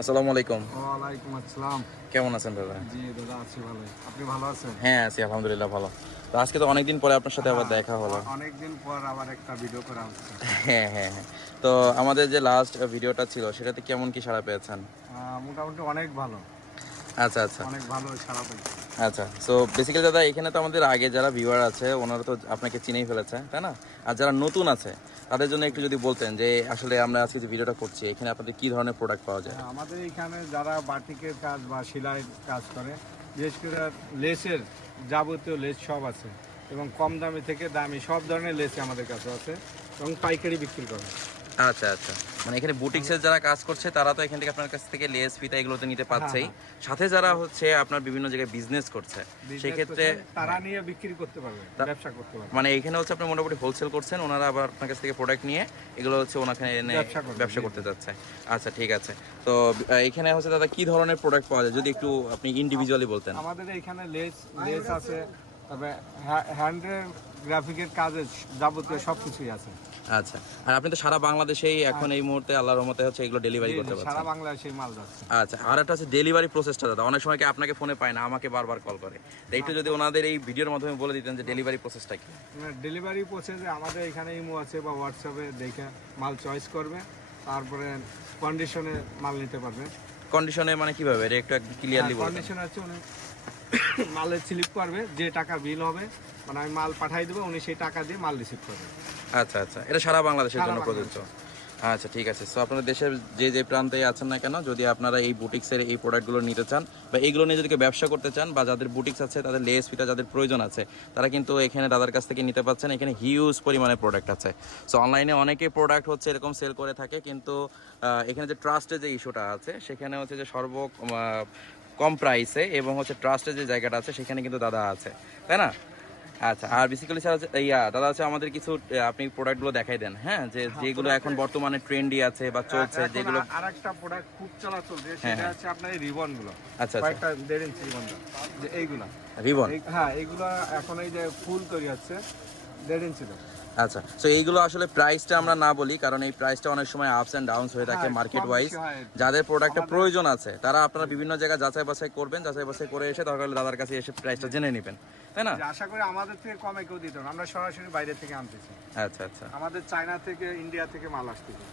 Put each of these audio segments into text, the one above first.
আসসালামু আলাইকুম। ওয়ালাইকুম আসসালাম। কেমন আছেন দাদা? জি দাদা আছি ভালো। আপনি ভালো আছেন? হ্যাঁ আছি আলহামদুলিল্লাহ ভালো। তো আজকে তো অনেকদিন পরে আপনার সাথে আবার দেখা হলো। অনেকদিন পর আবার একটা ভিডিও করা হচ্ছে। হ্যাঁ হ্যাঁ হ্যাঁ। তো আমাদের যে লাস্ট ভিডিওটা ছিল সেটাতে কেমন কি সাড়া পেয়েছেন? মোটামুটি অনেক ভালো। আচ্ছা আচ্ছা। অনেক ভালো সারা পাই আচ্ছা সো বেসিক্যালি দাদা এখানে তো আমাদের আগে যারা ভিউয়ার আছে ওনারা তো আপনাকে চিনেই ফেলেছে তাই না? আর যারা নতুন আছে তাদের জন্য একটু যদি বলতেন যে আসলে আমরা আজকে যে ভিডিওটা করছি, এখানে আপনাদের কি ধরনের প্রোডাক্ট পাওয়া যায়? আমাদের এখানে যারা বাটিকের কাজ বা সেলাইয়ের কাজ করে, বিশেষ করে লেসের যাবতীয় লেস সব আছে এবং কম দামি থেকে দামি সব ধরনের লেস আমাদের কাছে আছে এবং পাইকারি বিক্রি করে। আচ্ছা আচ্ছা। মানে এখানে বুটিক্সের যারা কাজ করছে তারা তো এখান থেকে আপনার কাছ থেকে লেস ফিতা এগুলো তো নিতে পারছেই সাথে যারা হচ্ছে আপনার বিভিন্ন জায়গায় বিজনেস করছে সেক্ষেত্রে তারা নিয়ে বিক্রি করতে পারবে ব্যবসা করতে পারবে। মানে এখানে হচ্ছে আপনি মোটামুটি হোলসেল করছেন ওনারা আবার আপনার কাছ থেকে প্রোডাক্ট নিয়ে এগুলো হচ্ছে ওনাকে এনে ব্যবসা ব্যবসা করতে যাচ্ছে। আচ্ছা ঠিক আছে। তো এখানে হচ্ছে দাদা কি ধরনের প্রোডাক্ট পাওয়া যায়? যদি একটু আপনি ইন্ডিভিজুয়ালি বলতেন। আমাদের এখানে লেস লেস আছে তবে হ্যান্ডের গ্রাফিকের কাজের যাবতীয় সব কিছুই আছে। আচ্ছা। আর আপনি তো সারা বাংলাদেশেই এখন এই মুহূর্তে আল্লাহর রহমতে হচ্ছে এগুলো ডেলিভারি করতে সারা পারছেন বাংলাদেশে মাল যাচ্ছে। আচ্ছা আর একটা হচ্ছে ডেলিভারি প্রসেসটা দাদা। অনেক সময় কি আপনাকে ফোনে পায় না আমাকে বারবার কল করে। তো একটু যদি ওনাদের এই ভিডিওর মাধ্যমে বলে দিতেন যে ডেলিভারি প্রসেসটা কি? ডেলিভারি প্রসেসে আমাদের এখানে ইমো আছে বা হোয়াটসঅ্যাপে দেখে মাল চয়েস করবে তারপরে কন্ডিশনে মাল নিতে পারবে। কন্ডিশনে মানে কীভাবে? একটু ক্লিয়ারলি বলুন কন্ডিশন আছে মালের স্লিপ করবে যে টাকা বিল হবে মানে আমি মাল পাঠাই দেবো উনি সেই টাকা দিয়ে মাল রিসিভ করবে। আচ্ছা আচ্ছা। এটা সারা বাংলাদেশের জন্য প্রযোজ্য। আচ্ছা ঠিক আছে। সো আপনারা দেশের যে যে প্রান্তে আছেন না কেন যদি আপনারা এই বুটিক্সের এই প্রোডাক্টগুলো নিতে চান বা এইগুলো নিয়ে যদি ব্যবসা করতে চান বা যাদের বুটিক্স আছে তাদের লেস ফিতা যাদের প্রয়োজন আছে তারা কিন্তু এখানে দাদার কাছ থেকে নিতে পারছেন। এখানে হিউজ পরিমাণে প্রোডাক্ট আছে। সো অনলাইনে অনেকে প্রোডাক্ট হচ্ছে এরকম সেল করে থাকে কিন্তু এখানে যে ট্রাস্টের যে ইস্যুটা আছে সেখানে হচ্ছে যে সর্ব কম প্রাইসে এবং হচ্ছে ট্রাস্টের যে জায়গাটা আছে সেখানে কিন্তু দাদা আছে তাই না? আচ্ছা আর বেসিক্যালি স্যার হচ্ছে ইয়া দাদা হচ্ছে আমাদের কিছু আপনি প্রোডাক্টগুলো দেখাই দেন হ্যাঁ? যে যেগুলো এখন বর্তমানে ট্রেন্ডি আছে বা চলছে যেগুলো আর একটা প্রোডাক্ট খুব চলা চলছে হ্যাঁ, সেটা হ্যাঁ। হচ্ছে আপনার এই রিবনগুলো। আচ্ছা আচ্ছা। কয়েকটা দেড় ইঞ্চি রিবন যে এইগুলা। রিবন হ্যাঁ এইগুলো এখন এই যে ফুল তৈরি হচ্ছে দেড় ইঞ্চি আচ্ছা সো এইগুলো আসলে প্রাইসটা আমরা না বলি কারণ এই প্রাইসটা অনেক সময় আপস অ্যান্ড ডাউনস হয়ে থাকে হ্যাঁ, মার্কেট ওয়াইজ যাদের প্রোডাক্টের প্রয়োজন আছে তারা আপনারা বিভিন্ন জায়গায় যাচাই বাছাই করবেন যাচাই বাছাই করে এসে দরকার হলে দাদার কাছে এসে প্রাইসটা জেনে নেবেন তাই না? আশা করি আমাদের থেকে কমে কেউ দিত আমরা সরাসরি বাইরে থেকে আনতেছি। আচ্ছা আচ্ছা। আমাদের চায়না থেকে ইন্ডিয়া থেকে মাল আসতেছে.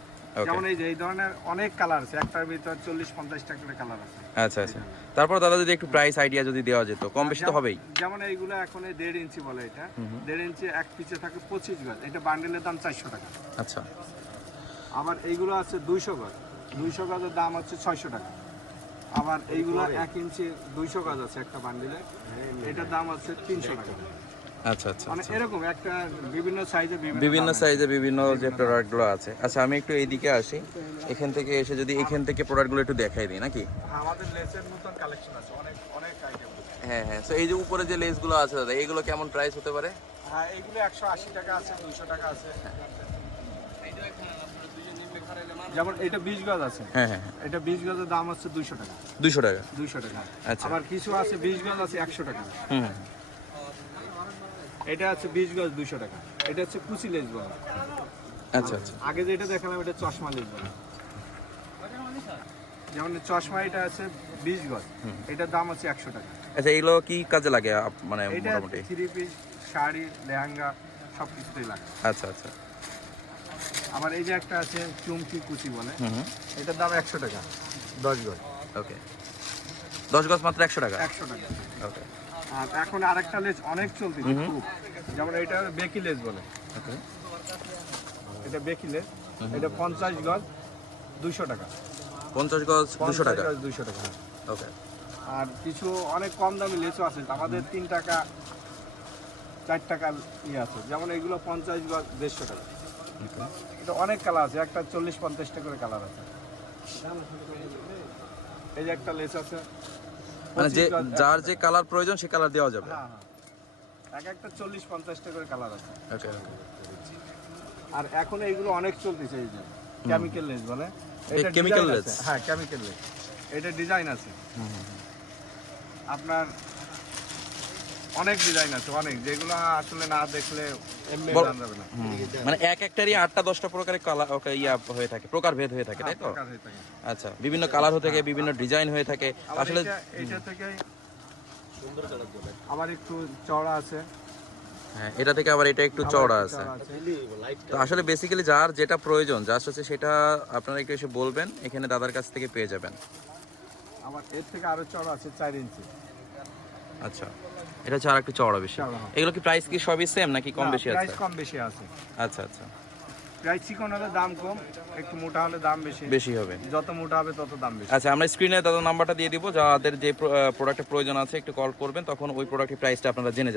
যেমন এই যে এই ধরনের অনেক কালার আছে। একটার ভিতর চল্লিশ পঞ্চাশ টাকার কালার আছে। আচ্ছা আচ্ছা। তারপর দাদা যদি একটু প্রাইস আইডিয়া যদি দেওয়া যেত কম বেশি তো হবেই। যেমন এইগুলো এখন এই দেড় ইঞ্চি বলে এটা। দেড় ইঞ্চি এক পিচে থাকে পঁচিশ গজ। এটা বান্ডেলের দাম চারশো টাকা। আচ্ছা। আবার এইগুলো আছে দুইশো গজ। দুইশো গজের দাম হচ্ছে ছয়শো টাকা। আবার এইগুলো এক ইঞ্চি দুইশো গজ আছে একটা বান্ডিলে এটার দাম আছে তিনশো টাকা। আচ্ছা আচ্ছা মানে এরকম একটা বিভিন্ন সাইজে বিভিন্ন বিভিন্ন সাইজে বিভিন্ন যে প্রোডাক্টগুলো আছে। আচ্ছা আমি একটু এইদিকে আসি। এখান থেকে এসে যদি এখান থেকে প্রোডাক্টগুলো একটু দেখাই দিই নাকি? আমাদের লেসের নতুন কালেকশন আছে অনেক অনেক আইটেম হ্যাঁ হ্যাঁ। তো এই যে উপরে যে লেসগুলো আছে দাদা এইগুলো কেমন প্রাইস হতে পারে? হ্যাঁ এইগুলো একশো আশি টাকা আছে দুইশো টাকা আছে। যেমন এটা বিশ গজ আছে। হ্যাঁ হ্যাঁ হ্যাঁ। এটা বিশ গজের দাম হচ্ছে দুইশো টাকা। দুশো টাকা? দুইশো টাকা। আচ্ছা। আবার কিছু আছে বিশ গজ আছে একশো টাকা। হুম। এটা আছে বিশ গজ দুইশো টাকা। এটা হচ্ছে কুচি লেস বলা আচ্ছা আচ্ছা। আগে যেটা দেখালাম এটা চশমা লেস বলা যেমন চশমা এটা আছে বিশ গজ। এটার দাম হচ্ছে একশো টাকা। আচ্ছা এইগুলো কি কাজে লাগে মানে মোটামুটি? থ্রি পিস শাড়ি লেহেঙ্গা সব কিছুতেই লাগে। আচ্ছা আচ্ছা। আমার এই যে একটা আছে চুমকি কুচি বলে এটার দাম একশো টাকা দশ গজ। ওকে। দশ গজ মাত্র একশো টাকা? একশো টাকা। ওকে। আর এখন আরেকটা লেস অনেক চলতেছে খুব। যেমন এটা বেকি লেস বলে। এটা বেকি লেস এটা পঞ্চাশ গজ দুশো টাকা। পঞ্চাশ গজ দুশো টাকা। দুশো টাকা। ওকে। আর কিছু অনেক কম দামি লেসও আছে। আমাদের তিন টাকা চার টাকা ইয়ে আছে। যেমন এগুলো পঞ্চাশ গজ দেড়শো টাকা। এটা অনেক কালার আছে। একটা চল্লিশ পঞ্চাশটা করে কালার আছে। এই যে একটা লেস আছে। মানে যে যার যে কালার প্রয়োজন সে কালার দেওয়া যাবে। হ্যাঁ হ্যাঁ। এক একটা চল্লিশ পঞ্চাশটা করে কালার আছে। ওকে আর এখন এইগুলো অনেক চলতেছে এই যে কেমিক্যাল লেস বলে। এটা কেমিক্যাল লেস হ্যাঁ কেমিক্যাল লেস এটা ডিজাইন আছে। আপনার অনেক ডিজাইন আছে অনেক। যেগুলো আসলে না দেখলে এমনি বল- জানা যাবে না। মানে এক একটারই আটটা দশটা প্রকারের কালার ইয়া হয়ে থাকে প্রকার ভেদ হয়ে থাকে তাই তো? প্রকার হয়ে থাকে। আচ্ছা বিভিন্ন কালার হয়ে থাকে বিভিন্ন ডিজাইন হয়ে থাকে। আবার আসলে এটা- থেকে আবার একটু চড়া আছে। হ্যাঁ এটা থেকে আবার এটা একটু চওড়া আছে। তো আসলে বেসিক্যালি যার যেটা প্রয়োজন জাস্ট হচ্ছে সেটা আপনারা একটু এসে বলবেন এখানে দাদার কাছ থেকে পেয়ে যাবেন। আবার এর থেকে আরও চড়া আছে চার ইঞ্চি। আচ্ছা। এটা হচ্ছে আর একটু চওড়া বেশি। এগুলো কি প্রাইস কি সবই সেম নাকি কম বেশি আছে? প্রাইস কম বেশি আছে। আচ্ছা আচ্ছা। প্রাইস চিকন হলে দাম কম একটু মোটা হলে দাম বেশি। বেশি হবে। যত মোটা হবে তত দাম বেশি। আচ্ছা আমরা স্ক্রিনে তত নাম্বারটা দিয়ে দিব। যাদের যে প্রোডাক্টের প্রয়োজন আছে একটু কল করবেন তখন ওই প্রোডাক্টের প্রাইসটা আপনারা জেনে যাবেন।